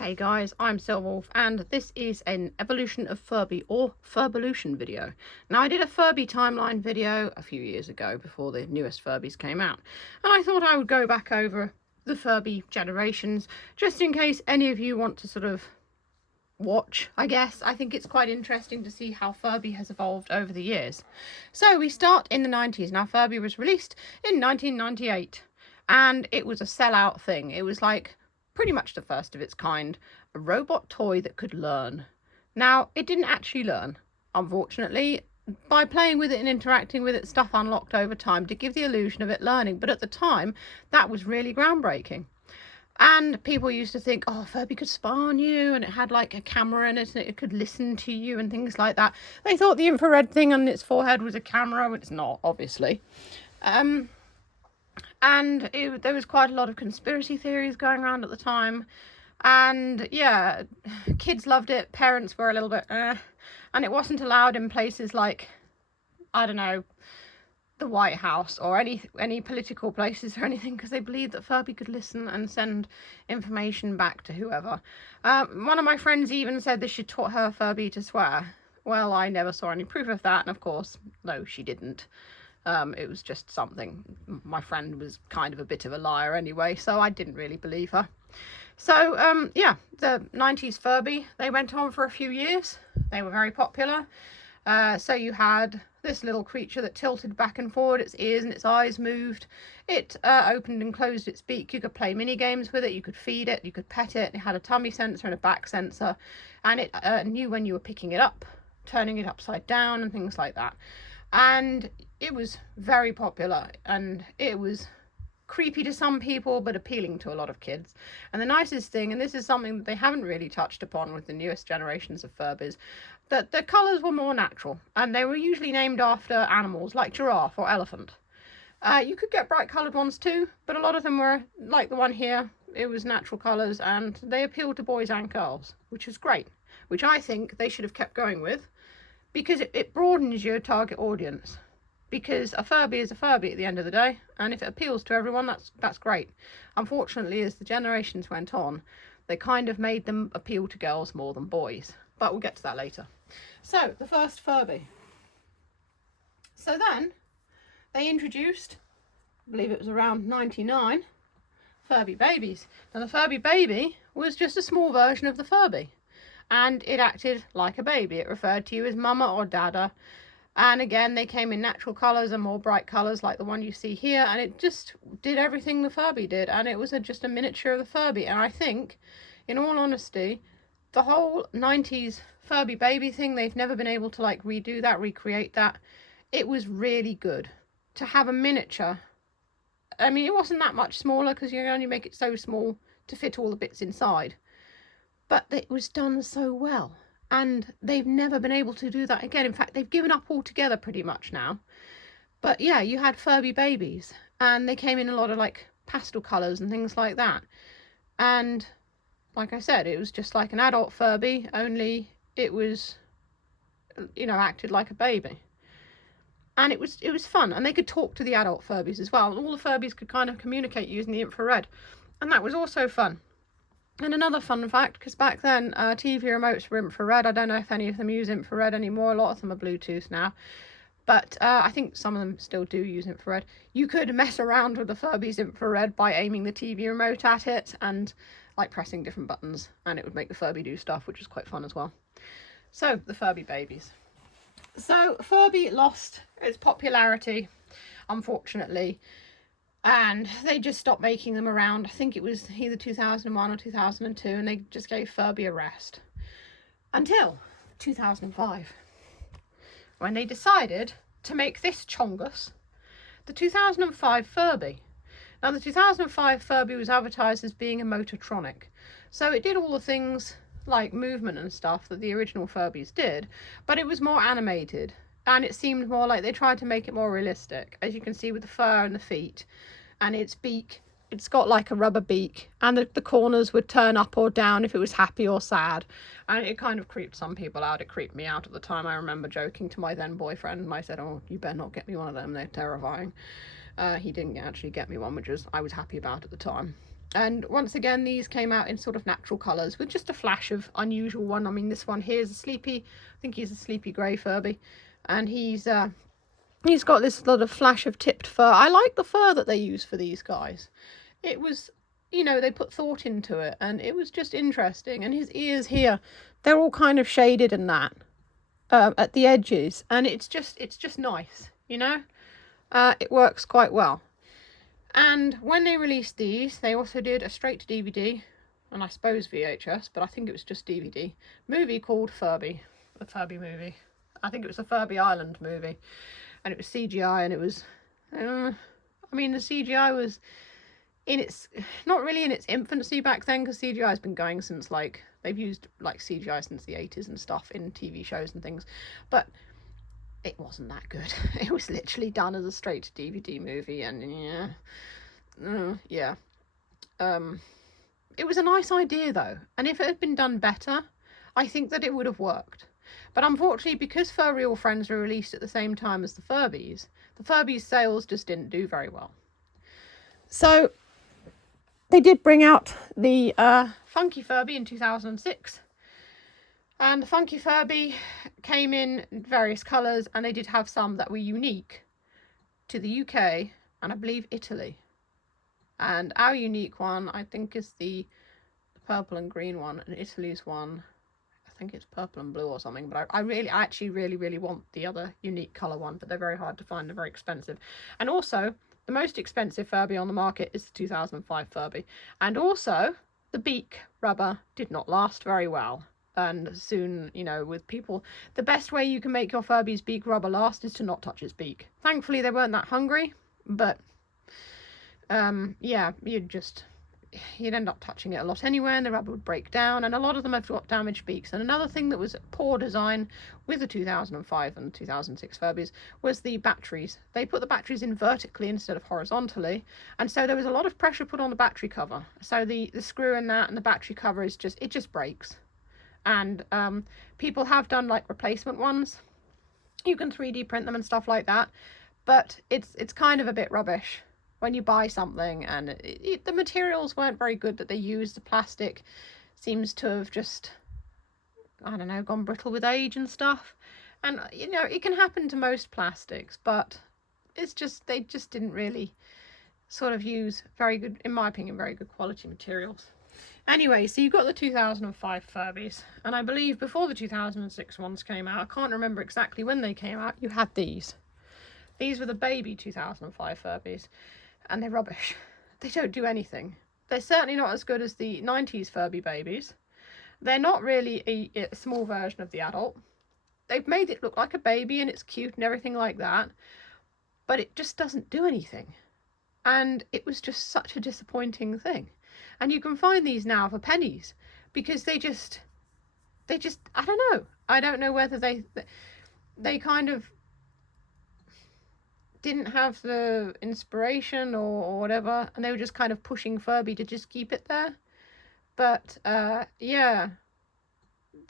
Hey guys, I'm Silverwolf and this is an Evolution of Furby or Furbolution video. Now I did a Furby Timeline video a few years ago before the newest Furbies came out, and I thought I would go back over the Furby generations just in case any of you want to sort of watch, I guess. I think it's quite interesting to see how Furby has evolved over the years. So we start in the 90s. Now Furby was released in 1998 and it was a sellout thing. It was like pretty much the first of its kind, a robot toy that could learn. Now, it didn't actually learn, unfortunately. By playing with it and interacting with it, stuff unlocked over time to give the illusion of it learning, but at the time, that was really groundbreaking. And people used to think, oh, Furby could spy on you, and it had like a camera in it, and it could listen to you and things like that. They thought the infrared thing on its forehead was a camera, but it's not, obviously. And there was quite a lot of conspiracy theories going around at the time. And yeah, kids loved it. Parents were a little bit, and it wasn't allowed in places like, I don't know, the White House or any political places or anything, because they believed that Furby could listen and send information back to whoever. One of my friends even said that she taught her Furby to swear. Well, I never saw any proof of that, and of course, no, she didn't. It was just something. My friend was kind of a bit of a liar anyway, so I didn't really believe her. So, yeah, the 90s Furby, they went on for a few years. They were very popular. So you had this little creature that tilted back and forward, its ears and its eyes moved. It opened and closed its beak. You could play mini games with it, you could feed it, you could pet it. It had a tummy sensor and a back sensor, and it knew when you were picking it up, turning it upside down and things like that. And it was very popular, and it was creepy to some people but appealing to a lot of kids. And the nicest thing, and this is something that they haven't really touched upon with the newest generations of Furbies, that the colours were more natural, and they were usually named after animals like giraffe or elephant. You could get bright coloured ones too, but a lot of them were like the one here. It was natural colours, and they appealed to boys and girls, which was great, which I think they should have kept going with, because it broadens your target audience. Because a Furby is a Furby at the end of the day, and if it appeals to everyone, that's great. Unfortunately, as the generations went on, they kind of made them appeal to girls more than boys. But we'll get to that later. So, the first Furby. So then, they introduced, I believe it was around 99, Furby babies. Now the Furby baby was just a small version of the Furby. And it acted like a baby. It referred to you as mama or dada. And again, they came in natural colours and more bright colours like the one you see here. And it just did everything the Furby did. And it was just a miniature of the Furby. And I think, in all honesty, the whole 90s Furby baby thing, they've never been able to like redo that, recreate that. It was really good to have a miniature. I mean, it wasn't that much smaller because you can only make it so small to fit all the bits inside. But it was done so well, and they've never been able to do that again. In fact, they've given up altogether pretty much now. But yeah, you had Furby babies, and they came in a lot of like pastel colours and things like that. And like I said, it was just like an adult Furby, only it was, you know, acted like a baby. And it was fun, and they could talk to the adult Furbies as well. All the Furbies could kind of communicate using the infrared, and that was also fun. And another fun fact, because back then TV remotes were infrared. I don't know if any of them use infrared anymore. A lot of them are Bluetooth now. But I think some of them still do use infrared. You could mess around with the Furby's infrared by aiming the TV remote at it and like pressing different buttons. And it would make the Furby do stuff, which is quite fun as well. So, the Furby babies. So, Furby lost its popularity, unfortunately. And they just stopped making them around, I think it was either 2001 or 2002, and they just gave Furby a rest. Until 2005, when they decided to make this chongus the 2005 Furby. Now, the 2005 Furby was advertised as being a motortronic. So it did all the things like movement and stuff that the original Furbies did, but it was more animated. And it seemed more like they tried to make it more realistic, as you can see with the fur and the feet. And its beak, it's got like a rubber beak, and the corners would turn up or down if it was happy or sad. And it kind of creeped some people out. It creeped me out at the time. I remember joking to my then boyfriend, and I said, oh, you better not get me one of them, they're terrifying. He didn't actually get me one, which I was happy about at the time. And once again, these came out in sort of natural colours with just a flash of unusual one. I mean, this one here is a sleepy, I think he's a sleepy grey Furby, and he's got this sort of flash of tipped fur. I like the fur that they use for these guys. It was, you know, they put thought into it, and it was just interesting. And his ears here, they're all kind of shaded and that at the edges, and it's just nice, you know. It works quite well. And when they released these, they also did a straight to DVD, and I suppose VHS, but I think it was just DVD, movie called Furby, the Furby movie. I think it was a Furby Island movie, and it was CGI, and it was, I mean, the CGI was not really in its infancy back then, because CGI has been going since, like, they've used, like, CGI since the 80s and stuff in TV shows and things, but it wasn't that good. It was literally done as a straight to DVD movie, and yeah. It was a nice idea though, and if it had been done better, I think that it would have worked. But unfortunately, because Furry All Friends were released at the same time as the Furbies sales just didn't do very well. So they did bring out the Funky Furby in 2006. And the Funky Furby came in various colours, and they did have some that were unique to the UK and I believe Italy. And our unique one, I think, is the purple and green one, and Italy's one, I think it's purple and blue or something. But I actually really want the other unique colour one, but they're very hard to find, they're very expensive. And also, the most expensive Furby on the market is the 2005 Furby. And also, the beak rubber did not last very well. And soon, you know, with people, the best way you can make your Furby's beak rubber last is to not touch its beak. Thankfully, they weren't that hungry, but yeah, you'd end up touching it a lot anyway, and the rubber would break down, and a lot of them have got damaged beaks. And another thing that was poor design with the 2005 and 2006 Furbies was the batteries. They put the batteries in vertically instead of horizontally, and so there was a lot of pressure put on the battery cover. So the screw in that and the battery cover is just breaks. And people have done like replacement ones. You can 3D print them and stuff like that, but it's kind of a bit rubbish when you buy something, and the materials weren't very good that they used. The plastic seems to have just, I don't know, gone brittle with age and stuff. And you know, it can happen to most plastics, but it's just, they just didn't really sort of use very good, in my opinion, very good quality materials. Anyway, so you've got the 2005 Furbies, and I believe before the 2006 ones came out, I can't remember exactly when they came out, you had these. These were the baby 2005 Furbies, and they're rubbish. They don't do anything. They're certainly not as good as the 90s Furby babies. They're not really a small version of the adult. They've made it look like a baby, and it's cute and everything like that, but it just doesn't do anything. And it was just such a disappointing thing. And you can find these now for pennies, because they just, I don't know. I don't know whether they kind of didn't have the inspiration or whatever, and they were just kind of pushing Furby to just keep it there. But yeah,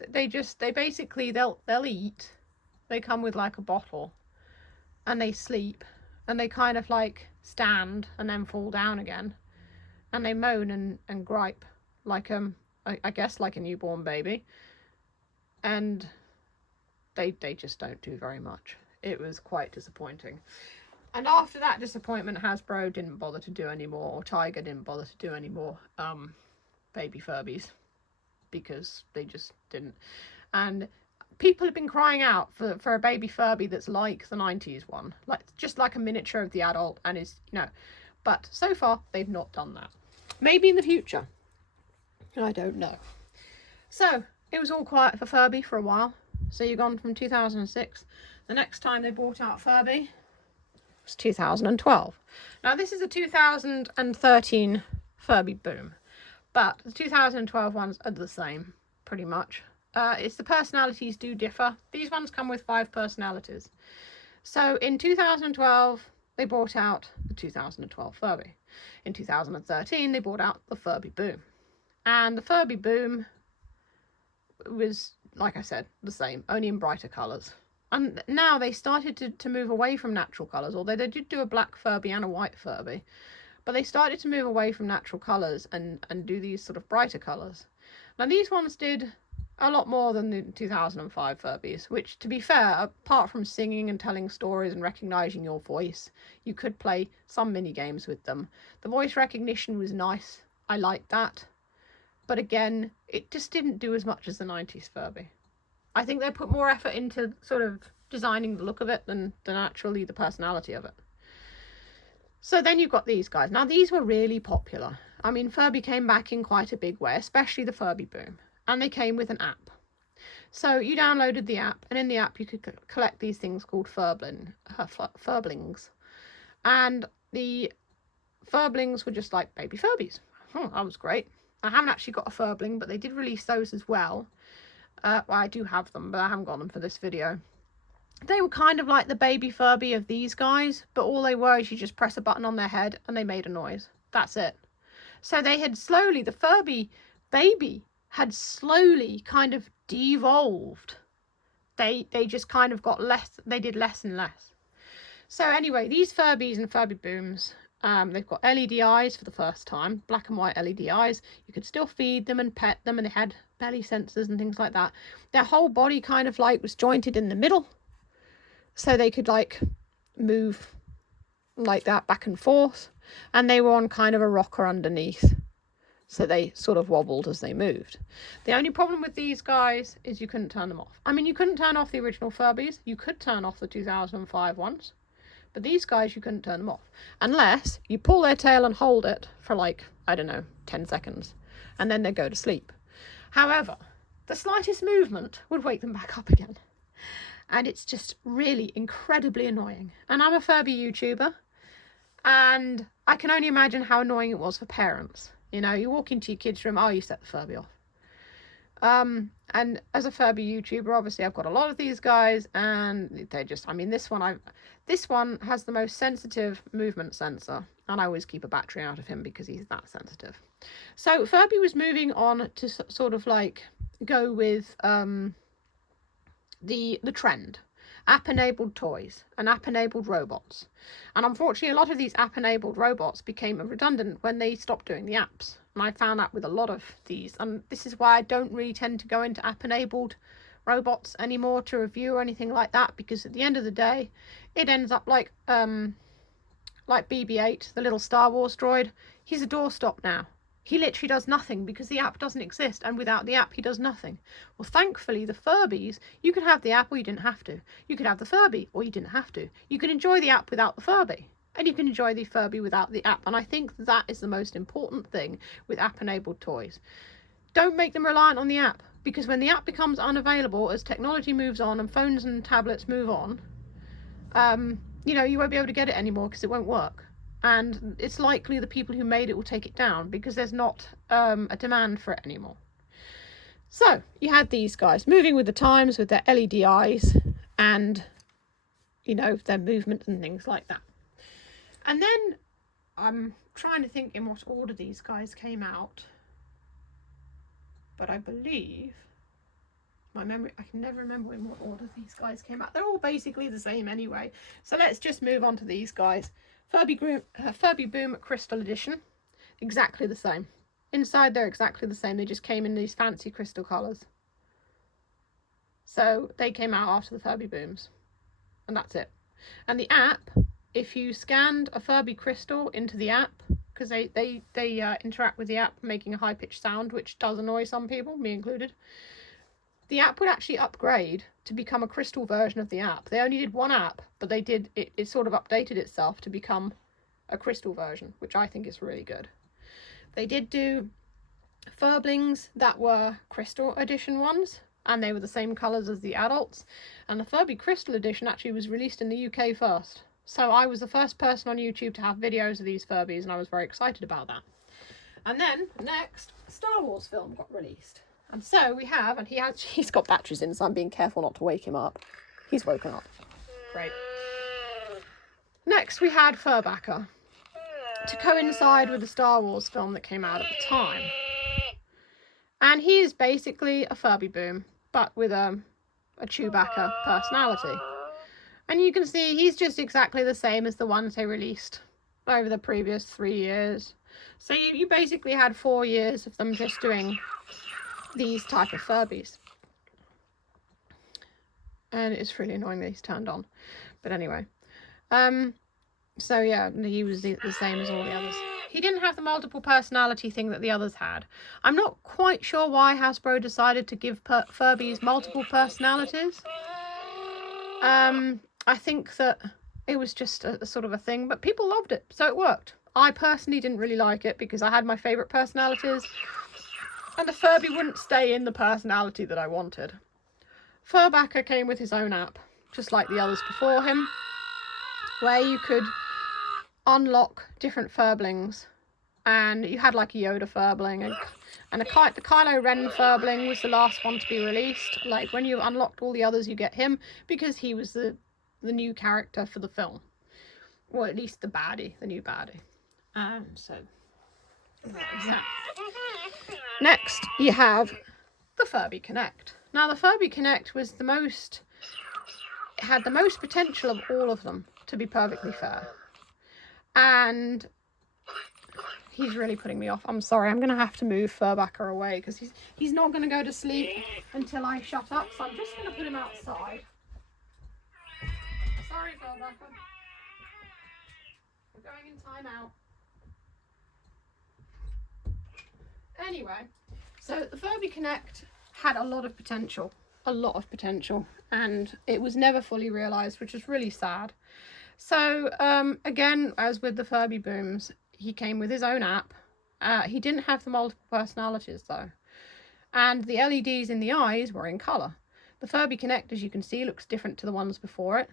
they basically, they'll eat. They come with like a bottle, and they sleep, and they kind of like stand and then fall down again. And they moan and gripe like I guess like a newborn baby, and they just don't do very much. It was quite disappointing. And after that disappointment, Hasbro didn't bother to do any more, or Tiger didn't bother to do any more baby Furbies, because they just didn't. And people have been crying out for a baby Furby that's like the 90s one, like just like a miniature of the adult, and is, you know, but so far they've not done that. Maybe in the future. I don't know. So, it was all quiet for Furby for a while. So you've gone from 2006. The next time they brought out Furby was 2012. Now, this is a 2013 Furby boom. But the 2012 ones are the same, pretty much. It's the personalities do differ. These ones come with 5 personalities. So, in 2012, they brought out the 2012 Furby. In 2013, they brought out the Furby Boom. And the Furby Boom was, like I said, the same, only in brighter colours. And now they started to move away from natural colours, although they did do a black Furby and a white Furby. but they started to move away from natural colours and do these sort of brighter colours. Now these ones did a lot more than the 2005 Furbies, which, to be fair, apart from singing and telling stories and recognising your voice, you could play some mini games with them. The voice recognition was nice. I liked that. But again, it just didn't do as much as the 90s Furby. I think they put more effort into sort of designing the look of it than actually the personality of it. So then you've got these guys. Now these were really popular. I mean, Furby came back in quite a big way, especially the Furby Boom. And they came with an app. So you downloaded the app, and in the app you could collect these things called Furblings. And the Furblings were just like baby Furbies. Oh, that was great. I haven't actually got a Furbling, but they did release those as well. Well, I do have them, but I haven't got them for this video. They were kind of like the baby Furby of these guys, but all they were is you just press a button on their head and they made a noise. That's it. So they had slowly, the Furby baby had slowly kind of devolved. They just kind of got less, they did less and less. So anyway, these Furbies and Furby Booms, they've got LED eyes for the first time, black and white LED eyes. You could still feed them and pet them, and they had belly sensors and things like that. Their whole body kind of like was jointed in the middle, so they could like move like that back and forth, and they were on kind of a rocker underneath, so they sort of wobbled as they moved. The only problem with these guys is you couldn't turn them off. I mean, you couldn't turn off the original Furbies. You could turn off the 2005 ones. But these guys, you couldn't turn them off. Unless you pull their tail and hold it for like, I don't know, 10 seconds. And then they go to sleep. However, the slightest movement would wake them back up again. And it's just really incredibly annoying. And I'm a Furby YouTuber. And I can only imagine how annoying it was for parents. You know, you walk into your kid's room, oh, you set the Furby off. And as a Furby YouTuber, obviously I've got a lot of these guys, and they just, I mean, this one has the most sensitive movement sensor, and I always keep a battery out of him because he's that sensitive. So Furby was moving on to sort of like go with the trend. App-enabled toys and app-enabled robots. And unfortunately, a lot of these app-enabled robots became redundant when they stopped doing the apps. And I found that with a lot of these. And this is why I don't really tend to go into app-enabled robots anymore to review or anything like that. Because at the end of the day, it ends up like BB-8, the little Star Wars droid. He's a doorstop now. He literally does nothing because the app doesn't exist, and without the app he does nothing. Well, thankfully the Furbies, you could have the app or you didn't have to. You could have the Furby or you didn't have to. You can enjoy the app without the Furby, and you can enjoy the Furby without the app. And I think that is the most important thing with app-enabled toys. Don't make them reliant on the app, because when the app becomes unavailable as technology moves on and phones and tablets move on, you know, you won't be able to get it anymore because it won't work. And it's likely the people who made it will take it down because there's not a demand for it anymore. So you had these guys moving with the times with their LED eyes and, you know, their movements and things like that. And then I'm trying to think in what order these guys came out. But I believe, my memory, I can never remember in what order these guys came out. They're all basically the same anyway. So let's just move on to these guys. Furby Boom Crystal Edition, exactly the same. Inside they're exactly the same, they just came in these fancy crystal colours. So they came out after the Furby Booms, and that's it. And the app, if you scanned a Furby crystal into the app, because they interact with the app making a high-pitched sound, which does annoy some people, me included, the app would actually upgrade to become a crystal version of the app. They only did one app, but they did it sort of updated itself to become a crystal version, which I think is really good. They did do Furblings that were crystal edition ones, and they were the same colours as the adults. And the Furby Crystal Edition actually was released in the UK first. So I was the first person on YouTube to have videos of these Furbies, and I was very excited about that. And then next, a Star Wars film got released. And so we have, and he's got batteries in, so I'm being careful not to wake him up. He's woken up. Great. Next we had Furbacker, to coincide with the Star Wars film that came out at the time. And he is basically a Furby Boom, but with a Chewbacca personality. And you can see he's just exactly the same as the ones they released over the previous 3 years. So you basically had 4 years of them just doing these type of Furbies. And it's really annoying that he's turned on. But anyway. So yeah, he was the same as all the others. He didn't have the multiple personality thing that the others had. I'm not quite sure why Hasbro decided to give Furbies multiple personalities. I think that it was just a sort of a thing, but people loved it, so it worked. I personally didn't really like it because I had my favourite personalities, and the Furby wouldn't stay in the personality that I wanted. Furbacker came with his own app, just like the others before him, where you could unlock different Furblings, and you had like a Yoda Furbling, and the Kylo Ren Furbling was the last one to be released. Like when you unlocked all the others, you get him because he was the new character for the film, or at least the new baddie. So that was that. Next, you have the Furby Connect. Now, the Furby Connect was had the most potential of all of them, to be perfectly fair. And he's really putting me off. I'm sorry, I'm going to have to move Furbacker away because he's not going to go to sleep until I shut up. So I'm just going to put him outside. Sorry, Furbacker. We're going in timeout. Anyway, so the Furby Connect had a lot of potential, and it was never fully realised, which is really sad. So again, as with the Furby Booms, he came with his own app. He didn't have the multiple personalities though, and the LEDs in the eyes were in colour. The Furby Connect, as you can see, looks different to the ones before it.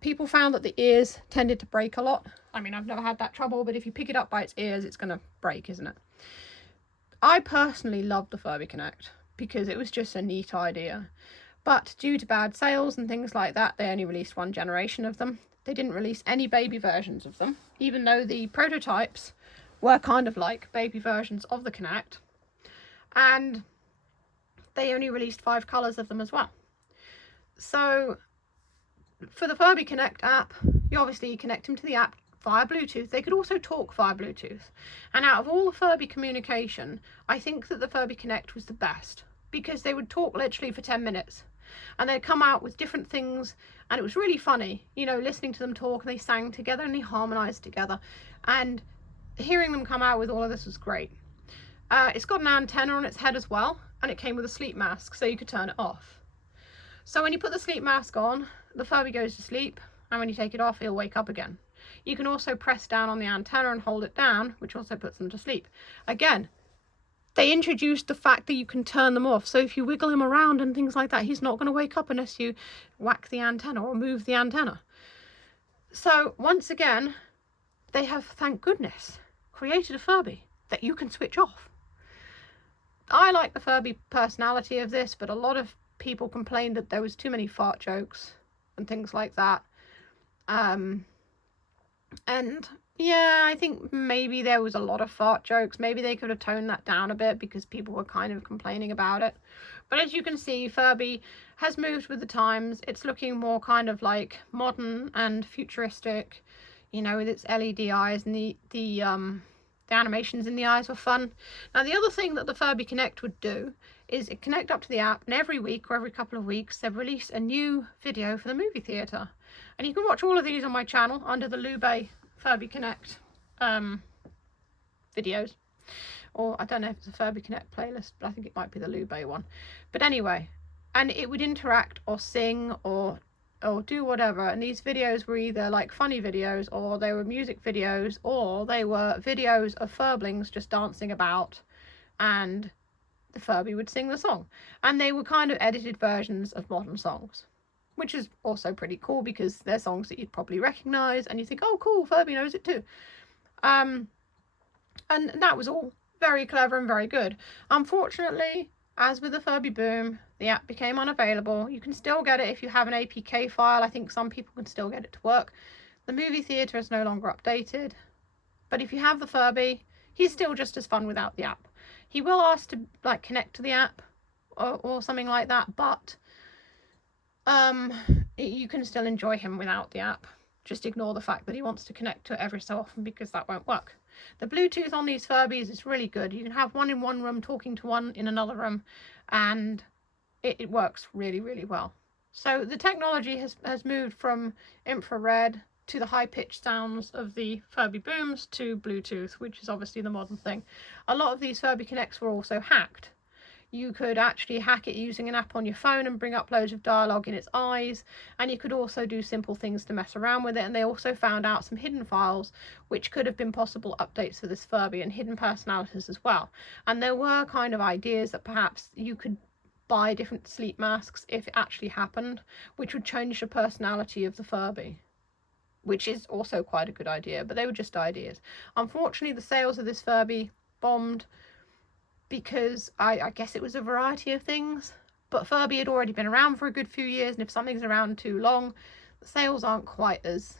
People found that the ears tended to break a lot. I mean, I've never had that trouble, but if you pick it up by its ears, it's going to break, isn't it? I personally loved the Furby Connect because it was just a neat idea. But due to bad sales and things like that, they only released one generation of them. They didn't release any baby versions of them, even though the prototypes were kind of like baby versions of the Connect. And they only released 5 colours of them as well. So for the Furby Connect app, you connect them to the app via Bluetooth. They could also talk via Bluetooth. And out of all the Furby communication, I think that the Furby Connect was the best, because they would talk literally for 10 minutes. And they'd come out with different things, and it was really funny, you know, listening to them talk. They sang together and they harmonised together, and hearing them come out with all of this was great. It's got an antenna on its head as well, and it came with a sleep mask, so you could turn it off. So when you put the sleep mask on, the Furby goes to sleep, and when you take it off, he'll wake up again. You can also press down on the antenna and hold it down, which also puts them to sleep. Again, they introduced the fact that you can turn them off. So if you wiggle him around and things like that, he's not going to wake up unless you whack the antenna or move the antenna. So once again, they have, thank goodness, created a Furby that you can switch off. I like the Furby personality of this, but a lot of people complained that there was too many fart jokes and things like that. And yeah, I think maybe there was a lot of fart jokes. Maybe they could have toned that down a bit because people were kind of complaining about it. But as you can see, Furby has moved with the times. It's looking more kind of like modern and futuristic, you know, with its LED eyes, and the animations in the eyes were fun. Now, the other thing that the Furby Connect would do is it connect up to the app, and every week or every couple of weeks they've released a new video for the movie theatre. And you can watch all of these on my channel under the Lube Furby Connect videos. Or I don't know if it's a Furby Connect playlist, but I think it might be the Lube one. But anyway, and it would interact or sing or do whatever. And these videos were either like funny videos, or they were music videos, or they were videos of Furblings just dancing about, and the Furby would sing the song. And they were kind of edited versions of modern songs, which is also pretty cool because they're songs that you'd probably recognise, and you think, oh cool, Furby knows it too. And that was all very clever and very good. Unfortunately, as with the Furby Boom, the app became unavailable. You can still get it if you have an APK file. I think some people can still get it to work. The movie theatre is no longer updated. But if you have the Furby, he's still just as fun without the app. He will ask to like connect to the app or something like that, but you can still enjoy him without the app. Just ignore the fact that he wants to connect to it every so often, because that won't work. The Bluetooth on these Furbies is really good. You can have one in one room talking to one in another room, and it works really, really well. So the technology has moved from infrared to the high-pitched sounds of the Furby booms to Bluetooth, which is obviously the modern thing. A lot of these Furby Connects were also hacked. You could actually hack it using an app on your phone and bring up loads of dialogue in its eyes, and you could also do simple things to mess around with it. And they also found out some hidden files which could have been possible updates for this Furby, and hidden personalities as well. And there were kind of ideas that perhaps you could buy different sleep masks if it actually happened, which would change the personality of the Furby, which is also quite a good idea, but they were just ideas. Unfortunately, the sales of this Furby bombed because I guess it was a variety of things, but Furby had already been around for a good few years, and if something's around too long, the sales aren't quite as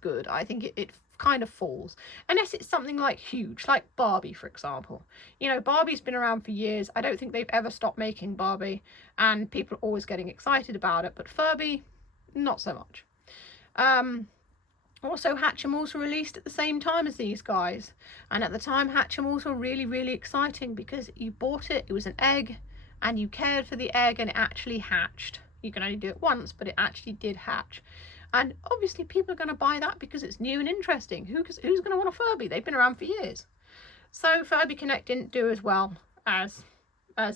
good. I think it kind of falls, unless it's something like huge, like Barbie, for example. You know, Barbie's been around for years. I don't think they've ever stopped making Barbie, and people are always getting excited about it, but Furby, not so much. Also, Hatchimals were released at the same time as these guys, and at the time Hatchimals were really, really exciting because you bought it, it was an egg, and you cared for the egg, and it actually hatched. You can only do it once, but it actually did hatch. And obviously people are going to buy that because it's new and interesting. Who's going to want a Furby? They've been around for years. So Furby Connect didn't do as well as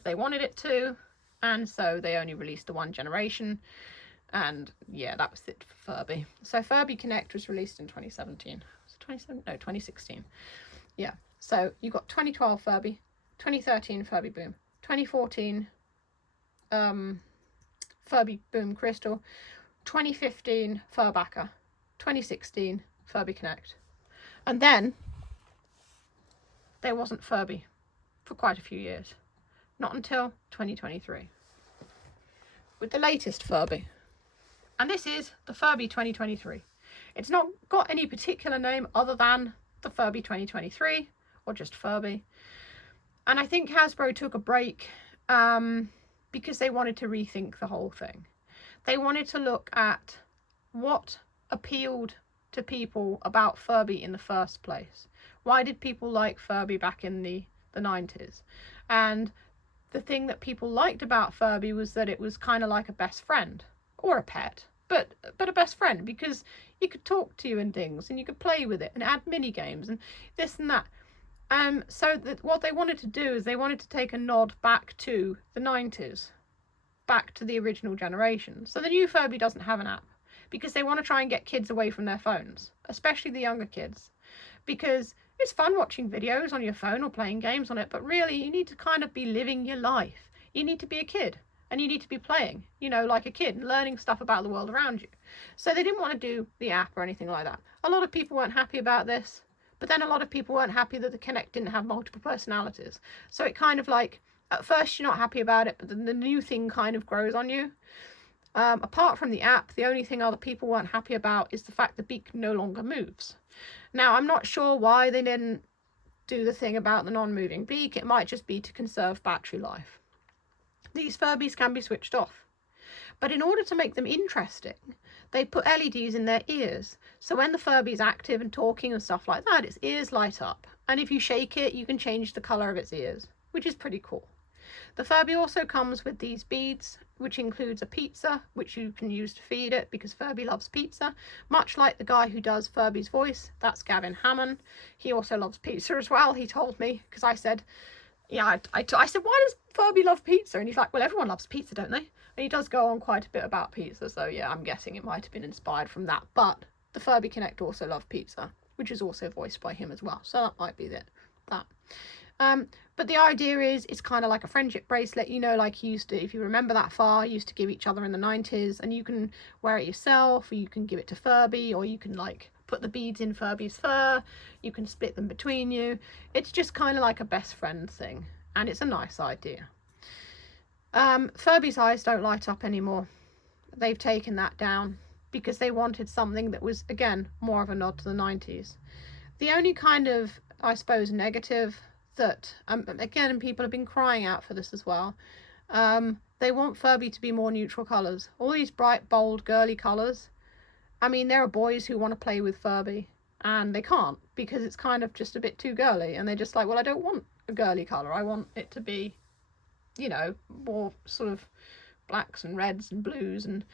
they wanted it to, and so they only released the one generation. And yeah, that was it for Furby. So Furby Connect was released in 2017. Was it 2017? No, 2016. Yeah. So you got 2012 Furby, 2013 Furby Boom, 2014 Furby Boom Crystal, 2015 Furbacker, 2016 Furby Connect. And then there wasn't Furby for quite a few years. Not until 2023. With the latest Furby. And this is the Furby 2023. It's not got any particular name other than the Furby 2023, or just Furby. And I think Hasbro took a break because they wanted to rethink the whole thing. They wanted to look at what appealed to people about Furby in the first place. Why did people like Furby back in the 90s? And the thing that people liked about Furby was that it was kind of like a best friend. Or a pet, but a best friend, because you could talk to you and things, and you could play with it and add mini games and this and that. So that what they wanted to do is they wanted to take a nod back to the 90s, back to the original generation. So the new Furby doesn't have an app because they want to try and get kids away from their phones, especially the younger kids, because it's fun watching videos on your phone or playing games on it, but really you need to kind of be living your life. You need to be a kid. And you need to be playing, you know, like a kid, learning stuff about the world around you. So they didn't want to do the app or anything like that. A lot of people weren't happy about this, but then a lot of people weren't happy that the Kinect didn't have multiple personalities. So it kind of like, at first you're not happy about it, but then the new thing kind of grows on you. Apart from the app, the only thing other people weren't happy about is the fact the beak no longer moves. Now, I'm not sure why they didn't do the thing about the non-moving beak. It might just be to conserve battery life. These Furbies can be switched off. But in order to make them interesting, they put LEDs in their ears. So when the Furby is active and talking and stuff like that, its ears light up. And if you shake it, you can change the colour of its ears, which is pretty cool. The Furby also comes with these beads, which includes a pizza, which you can use to feed it because Furby loves pizza. Much like the guy who does Furby's voice, that's Gavin Hammond. He also loves pizza as well, he told me, because I said, yeah, I said, why does Furby love pizza? And he's like, well, everyone loves pizza, don't they? And he does go on quite a bit about pizza. So yeah, I'm guessing it might have been inspired from that. But the Furby Connect also love pizza, which is also voiced by him as well. So that might be that. But the idea is it's kind of like a friendship bracelet, you know, like you used to, if you remember that far, you used to give each other in the 90s, and you can wear it yourself, or you can give it to Furby, or you can like put the beads in Furby's fur, you can split them between you. It's just kind of like a best friend thing, and it's a nice idea. Furby's eyes don't light up anymore. They've taken that down because they wanted something that was, again, more of a nod to the 90s. The only kind of, I suppose, negative that, again, people have been crying out for this as well, they want Furby to be more neutral colours. All these bright, bold, girly colours, I mean, there are boys who want to play with Furby and they can't because it's kind of just a bit too girly, and they're just like, well, I don't want a girly colour. I want it to be, you know, more sort of blacks and reds and blues and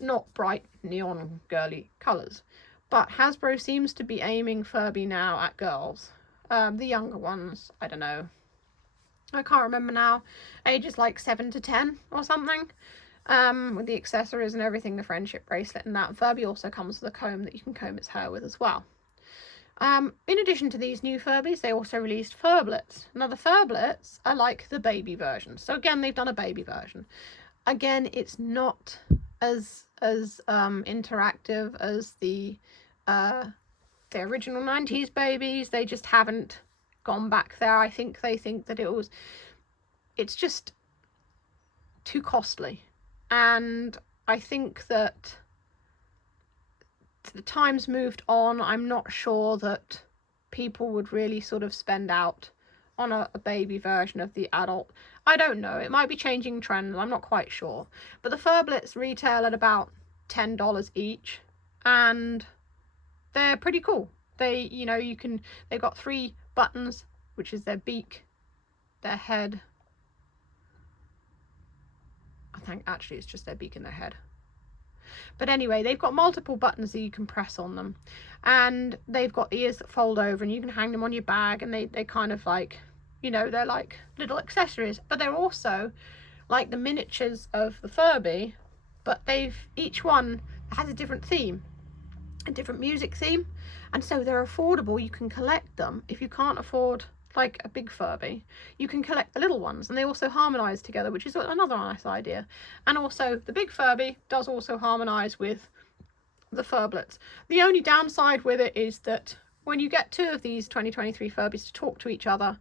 not bright neon girly colours. But Hasbro seems to be aiming Furby now at girls. The younger ones, I don't know. I can't remember now. Ages like 7 to 10 or something. With the accessories and everything, the friendship bracelet and that. And Furby also comes with a comb that you can comb its hair with as well. In addition to these new Furbies, they also released Furblets. Now the Furblets are like the baby version. So again, they've done a baby version. Again, it's not as interactive as the original 90s babies. They just haven't gone back there. I think they think that it's just too costly. And I think that the time's moved on. I'm not sure that people would really sort of spend out on a baby version of the adult. I don't know. It might be changing trends. I'm not quite sure. But the Furblets retail at about $10 each. And they're pretty cool. They, you know, they've got 3 buttons, which is their beak, their head. I think actually it's just their beak and their head. But anyway, they've got multiple buttons that you can press on them. And they've got ears that fold over, and you can hang them on your bag, and they kind of like, you know, they're like little accessories. But they're also like the miniatures of the Furby, but each one has a different theme, a different music theme. And so they're affordable. You can collect them. If you can't afford like a big Furby, you can collect the little ones, and they also harmonise together, which is another nice idea. And also the big Furby does also harmonise with the Furblets. The only downside with it is that when you get 2 of these 2023 Furbies to talk to each other,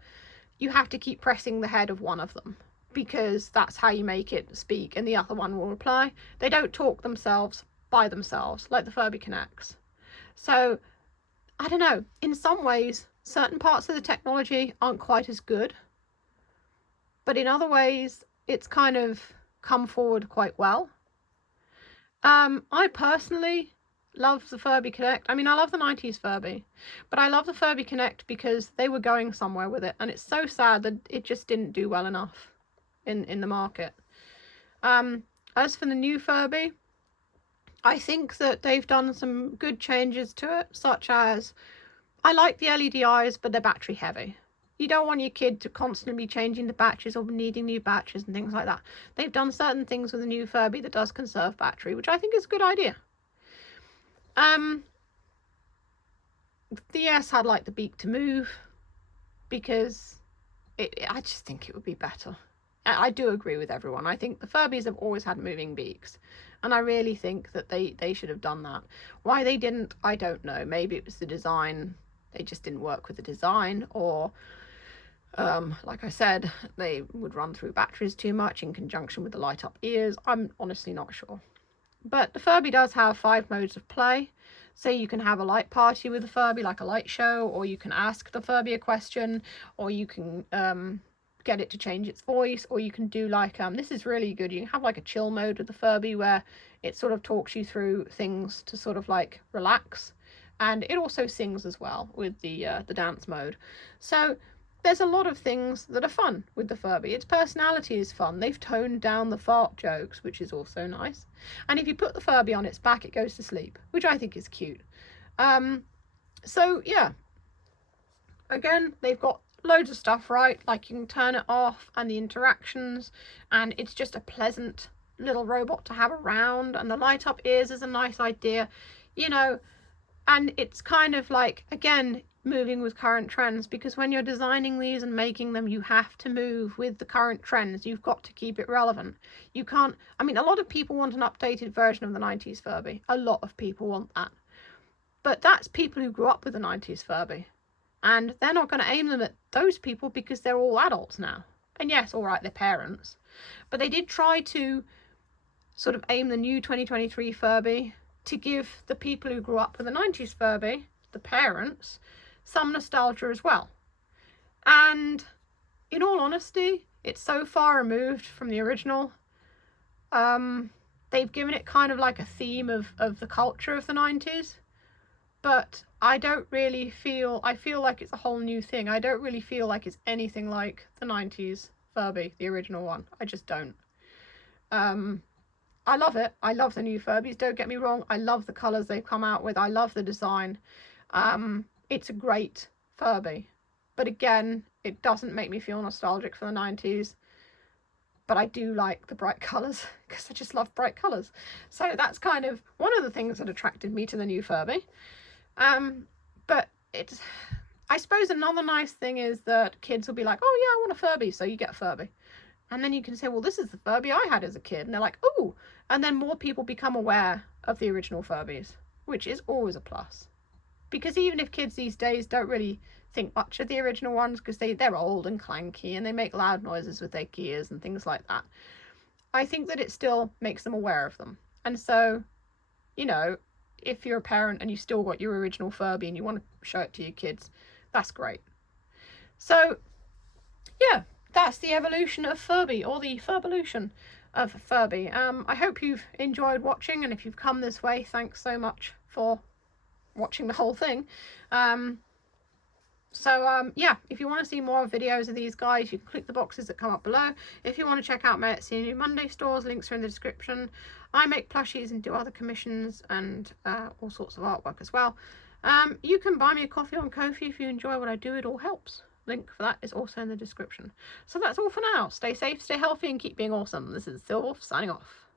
you have to keep pressing the head of one of them, because that's how you make it speak, and the other one will reply. They don't talk themselves by themselves like the Furby Connects. So I don't know, in some ways certain parts of the technology aren't quite as good, but in other ways it's kind of come forward quite well. I personally love the Furby Connect. I mean, I love the 90s Furby, but I love the Furby Connect because they were going somewhere with it, and it's so sad that it just didn't do well enough in the market. As for the new Furby, I think that they've done some good changes to it, such as, I like the LED eyes, but they're battery heavy. You don't want your kid to constantly be changing the batteries or needing new batteries and things like that. They've done certain things with the new Furby that does conserve battery, which I think is a good idea. The S had like the beak to move, because I just think it would be better. I do agree with everyone. I think the Furbies have always had moving beaks, and I really think that they should have done that. Why they didn't, I don't know. Maybe it was the design. They just didn't work with the design, or like I said, they would run through batteries too much in conjunction with the light up ears. I'm honestly not sure. But the Furby does have 5 modes of play. So you can have a light party with the Furby, like a light show, or you can ask the Furby a question, or you can get it to change its voice, or you can do like, this is really good, you can have like a chill mode with the Furby where it sort of talks you through things to sort of like relax. And it also sings as well with the dance mode. So there's a lot of things that are fun with the Furby. Its personality is fun. They've toned down the fart jokes, which is also nice. And if you put the Furby on its back, it goes to sleep, which I think is cute. So yeah, again, they've got loads of stuff right, like you can turn it off and the interactions, and it's just a pleasant little robot to have around, and the light up ears is a nice idea, you know. And it's kind of like, again, moving with current trends, because when you're designing these and making them, you have to move with the current trends. You've got to keep it relevant. You can't, I mean, a lot of people want an updated version of the 90s Furby. A lot of people want that. But that's people who grew up with the 90s Furby. And they're not going to aim them at those people because they're all adults now. And yes, all right, they're parents. But they did try to sort of aim the new 2023 Furby to give the people who grew up with the 90s Furby, the parents, some nostalgia as well. And in all honesty, it's so far removed from the original. they've given it kind of like a theme of the culture of the 90s. But I don't really feel, I feel like it's a whole new thing. I don't really feel like it's anything like the 90s Furby, the original one. I just don't. I love it. I love the new Furbies, don't get me wrong. I love the colours they've come out with. I love the design. It's a great Furby. But again, it doesn't make me feel nostalgic for the 90s. But I do like the bright colours, because I just love bright colours. So that's kind of one of the things that attracted me to the new Furby. But it's, I suppose another nice thing is that kids will be like, oh yeah, I want a Furby, so you get a Furby. And then you can say, well, this is the Furby I had as a kid. And they're like, oh, and then more people become aware of the original Furbies, which is always a plus. Because even if kids these days don't really think much of the original ones, because they're old and clanky and they make loud noises with their gears and things like that, I think that it still makes them aware of them. And so, you know, if you're a parent and you still got your original Furby and you want to show it to your kids, that's great. So, yeah, that's the evolution of Furby, or the Furbolution of Furby. I hope you've enjoyed watching, and if you've come this way, thanks so much for watching the whole thing. Yeah, if you want to see more videos of these guys, you can click the boxes that come up below. If you want to check out my Etsy New Monday stores, links are in the description. I make plushies and do other commissions and all sorts of artwork as well. You can buy me a coffee on Ko-fi if you enjoy what I do. It all helps. Link for that is also in the description. So that's all for now. Stay safe, stay healthy, and keep being awesome. This is Sylwolf signing off.